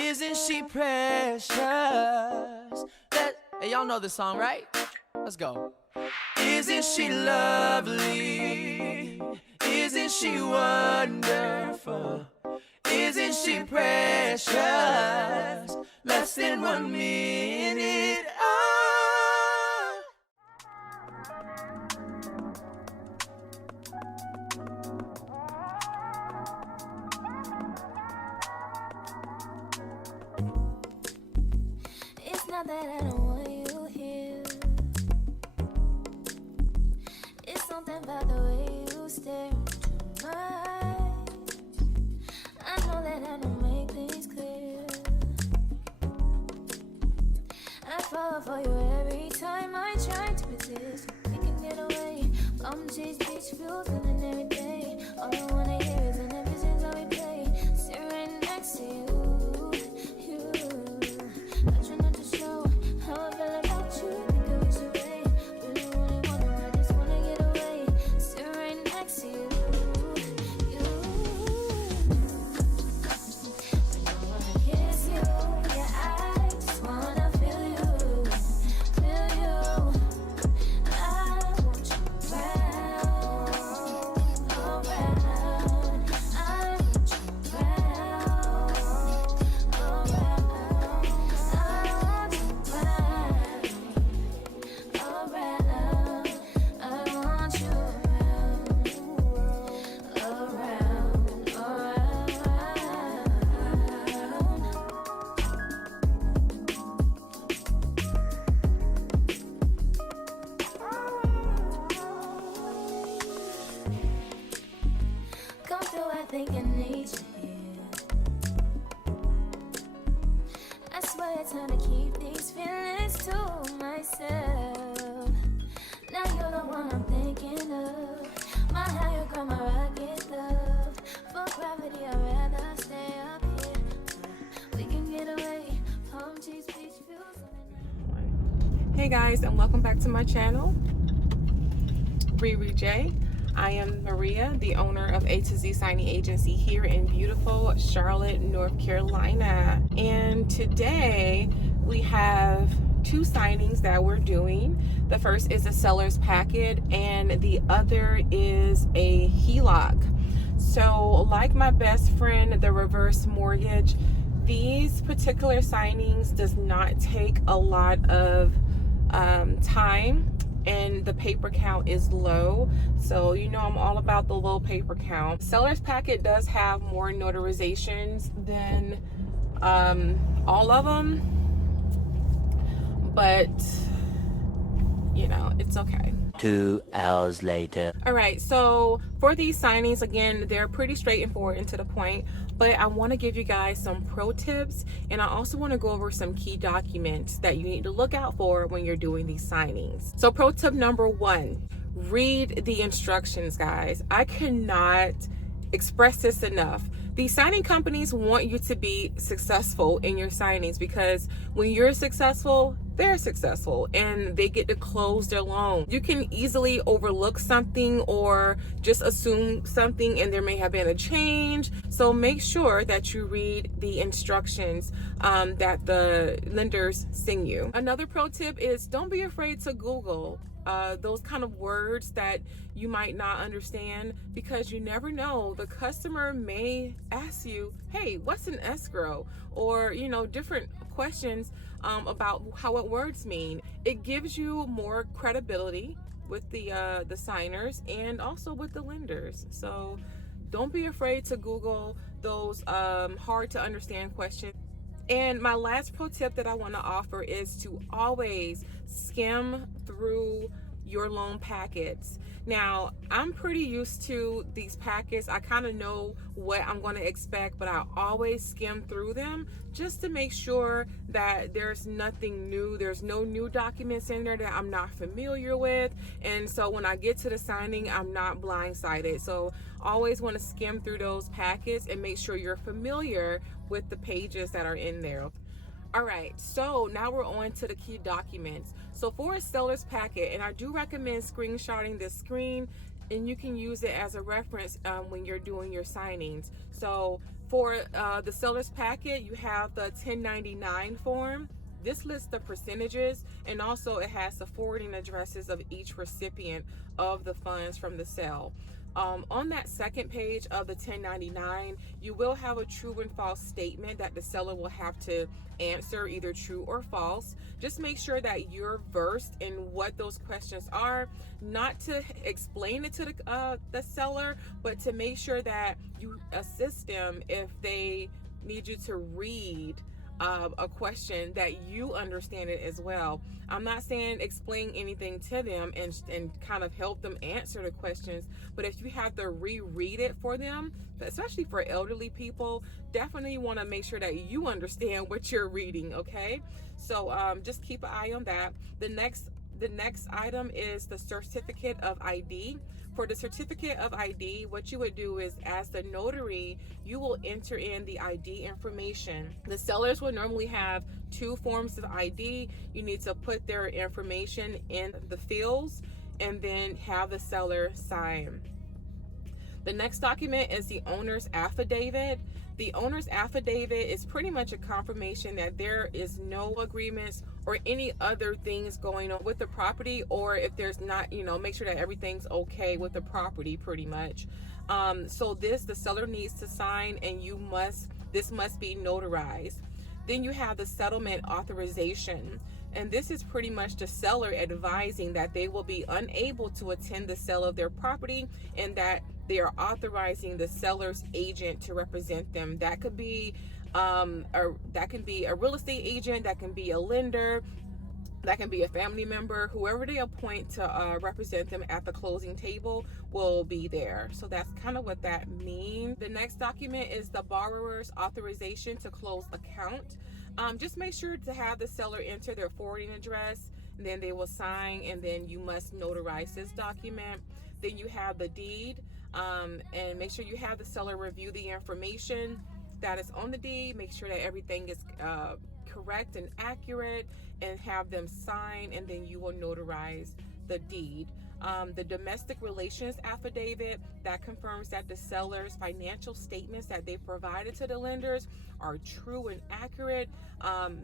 Isn't she precious? Hey, y'all know this song, right? Let's go. Isn't she lovely? Isn't she wonderful? Isn't she precious? Less than 1 minute. Oh. It's not that I don't want you here. It's something about the way you stare into my eyes. I know that I don't make things clear. I fall for you every time I try to resist. We can get away. Chase beach views and every day. All I wanna hear is an episode that we play. Sit right next to you. I try not to show how I feel about you. Think I wish away. Really wanna, I just wanna get away. Sit right next to you. You. But I wanna kiss you. Yeah, I just wanna feel you. Feel you. I want you around. Around. I want you around. Around. Come through, I think I need you here. I swear it's time to keep these feelings to myself. Now you're the one I'm thinking of. My higher ground, my rocket love. For gravity, I'd rather stay up here. We can get away. Palm trees, beach views. Hey guys, and welcome back to my channel, Riri J. I am Maria, the owner of A to Z Signing Agency here in beautiful Charlotte, North Carolina. And today we have two signings that we're doing. The first is a seller's packet and the other is a HELOC. So like my best friend, the reverse mortgage, these particular signings does not take a lot of time, and the paper count is low. So you know I'm all about the low paper count. Seller's packet does have more notarizations than all of them, but you know, it's okay. 2 hours later. All right, so for these signings, again, they're pretty straightforward and to the point, but I want to give you guys some pro tips, and I also want to go over some key documents that you need to look out for when you're doing these signings. So pro tip number 1, read the instructions, guys. I cannot express this enough. These signing companies want you to be successful in your signings, because when you're successful, they're successful and they get to close their loan. You can easily overlook something or just assume something, and there may have been a change. So make sure that you read the instructions that the lenders send you. Another pro tip is don't be afraid to Google those kind of words that you might not understand, because you never know, the customer may ask you, hey, what's an escrow? Or, you know, different questions about what words mean. It gives you more credibility with the signers and also with the lenders. So don't be afraid to Google those hard to understand questions. And my last pro tip that I want to offer is to always skim through your loan packets. Now, I'm pretty used to these packets. I kind of know what I'm going to expect, but I always skim through them just to make sure that there's nothing new. There's no new documents in there that I'm not familiar with. And so when I get to the signing, I'm not blindsided. So always want to skim through those packets and make sure you're familiar with the pages that are in there. All right, so now we're on to the key documents. So for a seller's packet, and I do recommend screenshotting this screen, and you can use it as a reference when you're doing your signings. So For the seller's packet, you have the 1099 form. This lists the percentages, and also it has the forwarding addresses of each recipient of the funds from the sale. On that second page of the 1099, you will have a true and false statement that the seller will have to answer, either true or false. Just make sure that you're versed in what those questions are, not to explain it to the seller, but to make sure that you assist them if they need you to read a question that you understand it as well. I'm not saying explain anything to them and kind of help them answer the questions, but if you have to reread it for them, especially for elderly people, definitely want to make sure that you understand what you're reading, okay? So just keep an eye on that. The next item is the certificate of ID. For the certificate of ID, what you would do is, as the notary, you will enter in the ID information. The sellers will normally have 2 forms of ID. You need to put their information in the fields and then have the seller sign. The next document is the owner's affidavit. The owner's affidavit is pretty much a confirmation that there is no agreements or any other things going on with the property, or if there's not, make sure that everything's okay with the property pretty much. So the seller needs to sign, and this must be notarized. Then you have the settlement authorization. And this is pretty much the seller advising that they will be unable to attend the sale of their property, and that they are authorizing the seller's agent to represent them. That could be a real estate agent, that can be a lender, that can be a family member. Whoever they appoint to represent them at the closing table will be there. So that's kind of what that means. The next document is the borrower's authorization to close account. Just make sure to have the seller enter their forwarding address, and then they will sign, and then you must notarize this document. Then you have the deed, and make sure you have the seller review the information that is on the deed. Make sure that everything is correct and accurate, and have them sign, and then you will notarize the deed. The domestic relations affidavit, that confirms that the seller's financial statements that they provided to the lenders are true and accurate.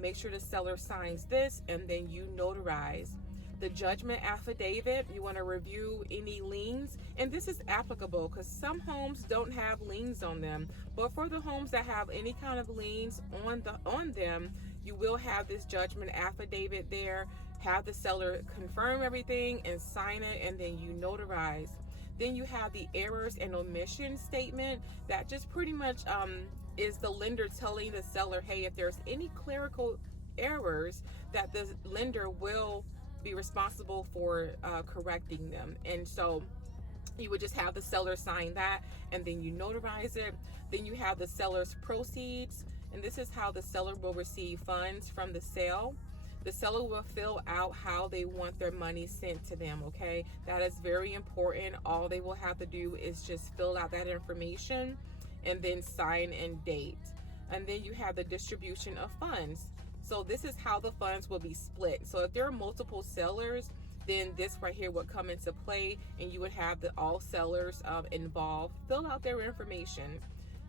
Make sure the seller signs this, and then you notarize. The judgment affidavit, you want to review any liens, and this is applicable because some homes don't have liens on them, but for the homes that have any kind of liens on them, you will have this judgment affidavit there. Have the seller confirm everything and sign it, and then you notarize. Then you have the errors and omissions statement. That just pretty much is the lender telling the seller, hey, if there's any clerical errors, that the lender will be responsible for correcting them. And so you would just have the seller sign that, and then you notarize it. Then you have the seller's proceeds, and this is how the seller will receive funds from the sale. The seller will fill out how they want their money sent to them, okay? That is very important. All they will have to do is just fill out that information and then sign and date. And then you have the distribution of funds. So this is how the funds will be split. So if there are multiple sellers, then this right here would come into play, and you would have all sellers involved fill out their information.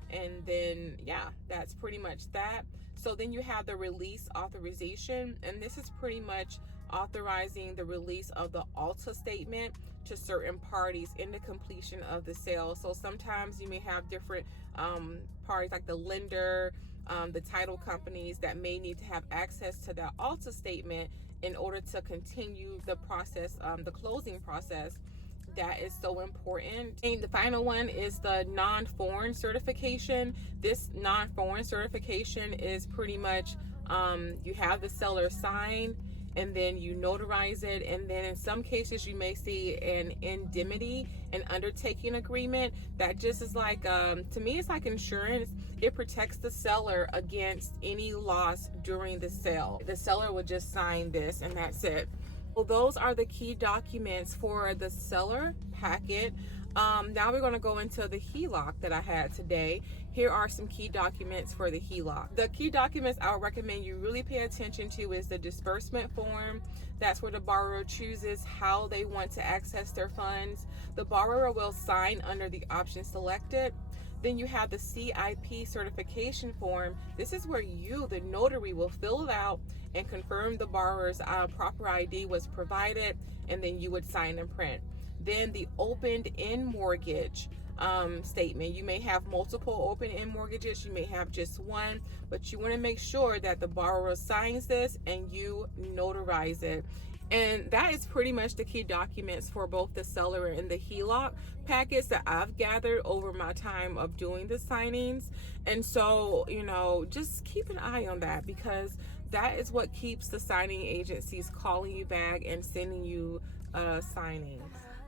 And then, yeah, that's pretty much that. So then you have the release authorization, and this is pretty much authorizing the release of the ALTA statement to certain parties in the completion of the sale. So sometimes you may have different parties, like the lender, the title companies, that may need to have access to that ALTA statement in order to continue the process, the closing process. That is so important. And the final one is the non-foreign certification. This non-foreign certification is pretty much you have the seller sign, and then you notarize it, and then in some cases you may see an indemnity, an undertaking agreement. That just is like, to me, it's like insurance. It protects the seller against any loss during the sale. The seller would just sign this, and that's it. Well, those are the key documents for the seller packet. Now we're going to go into the HELOC that I had today. Here are some key documents for the HELOC. The key documents I would recommend you really pay attention to is the disbursement form. That's where the borrower chooses how they want to access their funds. The borrower will sign under the option selected. Then you have the CIP certification form. This is where you, the notary, will fill it out and confirm the borrower's proper ID was provided, and then you would sign and print. Then the opened-end mortgage statement. You may have multiple open-end mortgages, you may have just one, but you want to make sure that the borrower signs this and you notarize it. And that is pretty much the key documents for both the seller and the HELOC packets that I've gathered over my time of doing the signings. And so, you know, just keep an eye on that, because that is what keeps the signing agencies calling you back and sending you signings.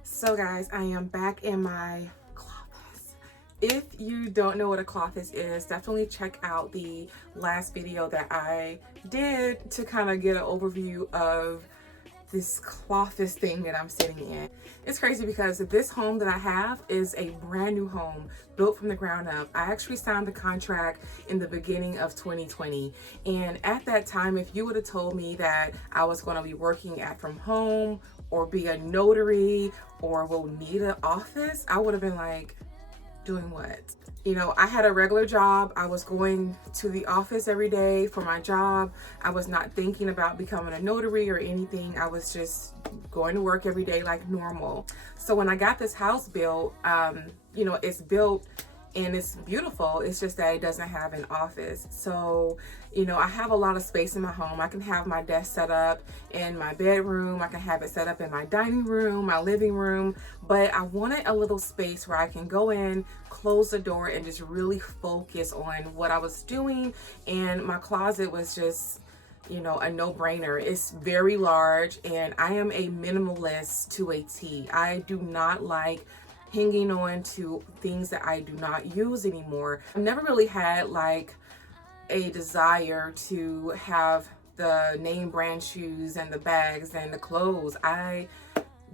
So guys, I am back in my cloths. If you don't know what a cloths is, definitely check out the last video that I did to kind of get an overview of this cloths thing that I'm sitting in. It's crazy because this home that I have is a brand new home built from the ground up. I actually signed the contract in the beginning of 2020, and at that time, if you would have told me that I was going to be working from home or be a notary or will need an office, I would have been like, doing what? You know, I had a regular job. I was going to the office every day for my job. I was not thinking about becoming a notary or anything. I was just going to work every day like normal. So when I got this house built, you know, it's built and it's beautiful. It's just that it doesn't have an office. So, you know, I have a lot of space in my home. I can have my desk set up in my bedroom. I can have it set up in my dining room, my living room, but I wanted a little space where I can go in, close the door, and just really focus on what I was doing. And my closet was just, you know, a no-brainer. It's very large, and I am a minimalist to a T. I do not like hanging on to things that I do not use anymore. I've never really had like a desire to have the name brand shoes and the bags and the clothes. I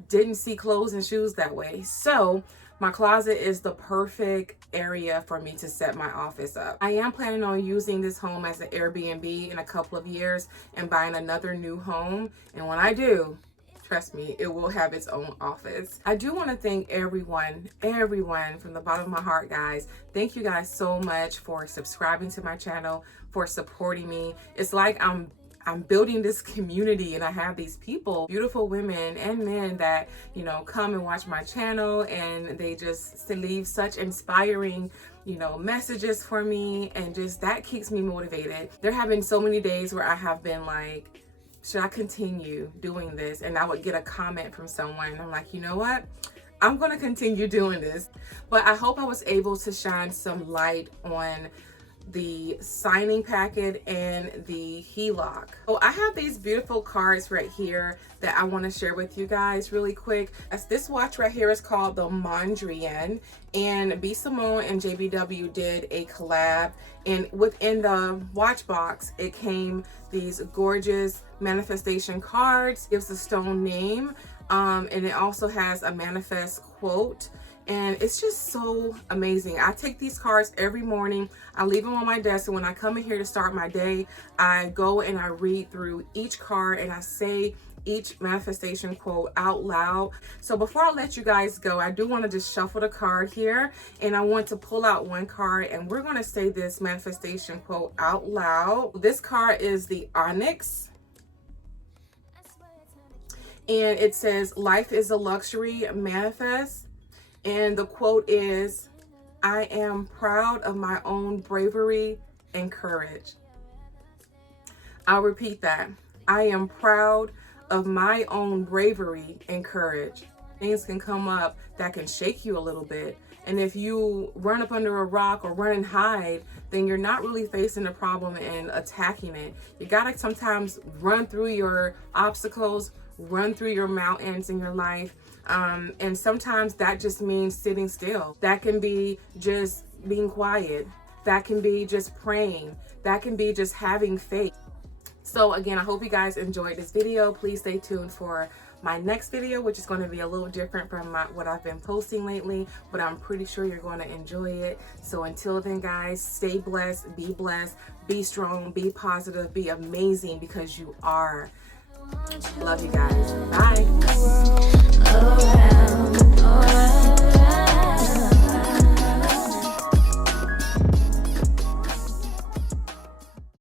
didn't see clothes and shoes that way. So my closet is the perfect area for me to set my office up. I am planning on using this home as an Airbnb in a couple of years and buying another new home. And when I do, trust me, it will have its own office. I do want to thank everyone from the bottom of my heart, guys. Thank you guys so much for subscribing to my channel, for supporting me. It's like I'm building this community, and I have these people, beautiful women and men that, you know, come and watch my channel, and they just leave such inspiring, you know, messages for me, and just that keeps me motivated. There have been so many days where I have been like, should I continue doing this? And I would get a comment from someone, and I'm like, you know what? I'm gonna continue doing this. But I hope I was able to shine some light on the signing packet and the HELOC. So I have these beautiful cards right here that I want to share with you guys really quick. As this watch right here is called the Mondrian, and B. Simone and JBW did a collab, and within the watch box it came these gorgeous manifestation cards. Gives the stone name, and it also has a manifest quote. And it's just so amazing. I take these cards every morning. I leave them on my desk, and when I come in here to start my day, I go and I read through each card and I say each manifestation quote out loud. So before I let you guys go, I do want to just shuffle the card here, and I want to pull out one card, and we're going to say this manifestation quote out loud. This card is the Onyx, and it says, life is a luxury, manifest. And the quote is, I am proud of my own bravery and courage. I'll repeat that. I am proud of my own bravery and courage. Things can come up that can shake you a little bit. And if you run up under a rock or run and hide, then you're not really facing the problem and attacking it. You gotta sometimes run through your obstacles, run through your mountains in your life. And sometimes that just means sitting still. That can be just being quiet. That can be just praying. That can be just having faith. So again, I hope you guys enjoyed this video. Please stay tuned for my next video, which is going to be a little different from what I've been posting lately, but I'm pretty sure you're going to enjoy it. So until then, guys, stay blessed, be strong, be positive, be amazing, because you are. Love you guys. Bye.